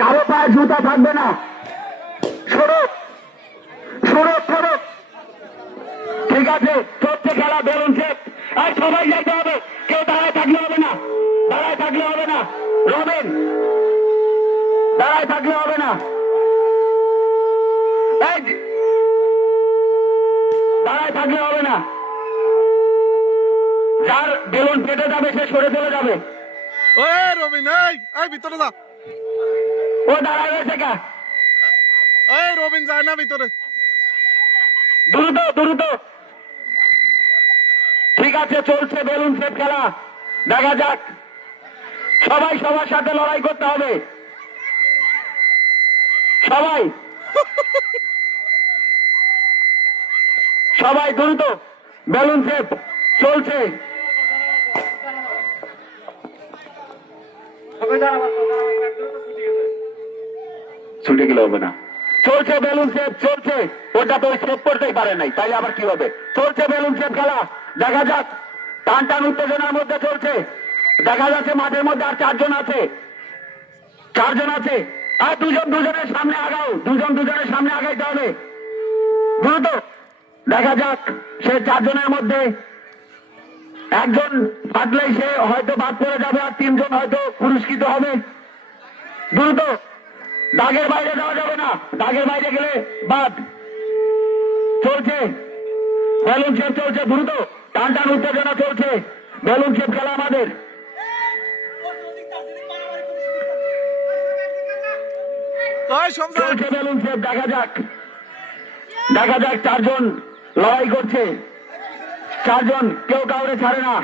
কারো পায়ে জুতা থাকবে না। সড়ক সড়ক সড়ক ঠিক আছে, চলছে খেলা বেলুন শেপ। আর সবাই যাইতে হবে, কেউ দাঁড়ায় থাকলে হবে না, দাঁড়ায় থাকলে হবে না। রবিন দাঁড়ায় থাকলে হবে না, দাঁড়ায় থাকলে হবে না। যার বেলুন পেটে যাবে সে সরে চলে যাবে। রবিন ভিতরে যা, ও দাঁড়ায় রয়েছে কা? রবিন যায় না ভিতরে, দ্রুত দ্রুত। ঠিক আছে, চলছে বেলুন শেপ খেলা, দেখা যাক। সবাই সবার সাথে লড়াই করতে হবে, সবাই সবাই দ্রুত। বেলুন শেপ চলছে, ছুটে গেলে হবে না। চলছে বেলুন শেপ চলছে, ওটা তো শেপ করতেই পারে নাই, তাই আবার কি হবে? চলছে বেলুন শেপ খেলা, দেখা যাক। টান টান উত্তেজনার মধ্যে চলছে, দেখা যাচ্ছে মাঠের মধ্যে আর চারজন আছে, আর দুজন দুজনের সামনে আগাও, দুজন দুজনের সামনে আগাইতে হবে দ্রুত। দেখা যাক, সে চারজনের মধ্যে একজন ফাটলেই সে হয়তো বাদ পড়ে যাবে, আর তিনজন হয়তো পুরস্কৃত হবে। দ্রুত, দাগের বাইরে যাওয়া যাবে না, দাগের বাইরে গেলে বাদ। চলছে বেলুন শেপ চলছে, দ্রুত টান টান উত্তেজনা চলছে, বেলুন শেপ খেলা আমাদের। চলছে বেলুন শেপ, দেখা যাক, দেখা যাক। চারজন লড়াই করছে, চারজন, কেউ কাউরে ছাড়ে না।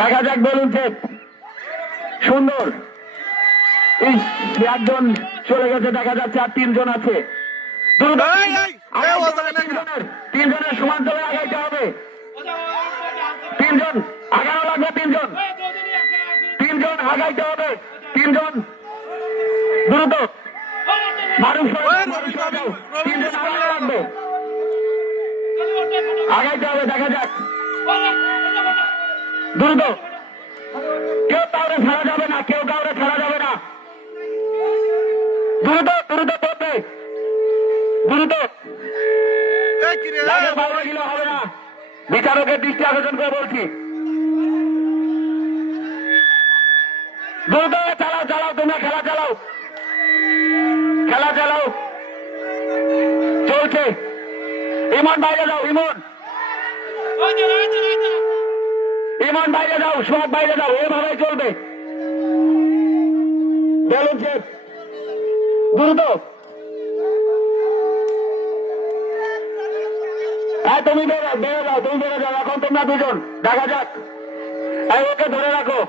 দেখা যাক বেলুন শেপ, সুন্দর। একজন চলে গেছে, দেখা যাচ্ছে আর তিনজন আছে। তিনজনের সমান্তরে আগাইতে হবে, তিনজন আগানো লাগবে, তিনজন আগাইতে হবে, তিনজন দ্রুত। তিনজন আগানো লাগবে, আগাইতে হবে, দেখা যাক দ্রুত। কেউ কাউরে ছাড়া যাবে না, কেউ কাউরে ছাড়া যাবে না, দ্রুত দ্রুত করবে, দ্রুত। বাইরে গেলে হবে না, বিচারকের দৃষ্টি আকর্ষণ করে বলছি। দ্রুত চালাও, চালাও, তোমরা খেলা চালাও, খেলা চালাও। চলছে, ইমন বাইরে যাও, ইমন বাইরে যাও, সব বাইরে যাও, এভাবেই চলবে বেলুন শেপ, দ্রুত। তুমি বেড়ে যাও, তুমি বেড়ে যাও, এখন তোমরা দুজন, দেখা যাক। ওকে ধরে রাখো,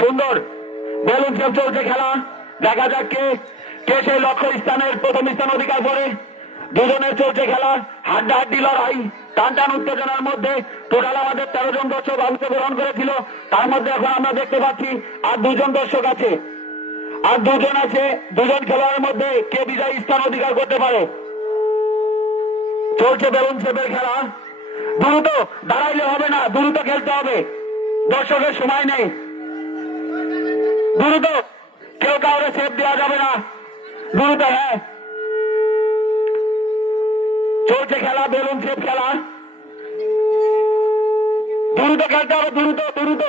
সুন্দর। বেলুন শেপ চলছে খেলা, দেখা যাক কে কে সেই লক্ষ্য স্থানের প্রথম স্থান অধিকার করে। দুজনের চলছে খেলা, হাড্ডাহাড্ডি লড়াই, টান টান উত্তেজনার মধ্যে। টোটাল আমাদের 13 জন দর্শক অংশগ্রহণ করেছিল, তার মধ্যে এখন আমরা দেখতে পাচ্ছি আর দুজন দর্শক আছে, আর দুজন আছে। দুজন খেলোয়াড়ের মধ্যে কে বিজয়ী স্থান অধিকার করতে পারে। চলছে বেলুন শেপের খেলা, দ্রুত, দাঁড়াইলে হবে না, দ্রুত খেলতে হবে, দর্শকের সময় নেই, দ্রুত। কেউ কাউরে শেপ দেওয়া যাবে না, দ্রুত। হ্যাঁ, চলছে খেলা, বেলুন শেপ খেলা, দ্রুত খেলতে হবে, দ্রুত দ্রুত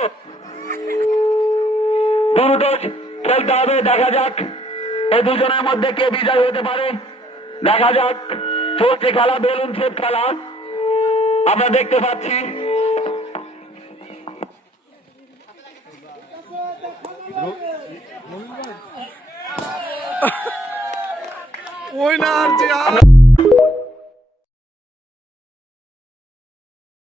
দ্রুত খেলতে হবে। দেখা যাক এই দুজনের মধ্যে কে বিজয় হতে পারে, দেখা যাক। চলছে খেলা, বেলুন শেপ খেলা, আমরা দেখতে পাচ্ছি। ওই না আর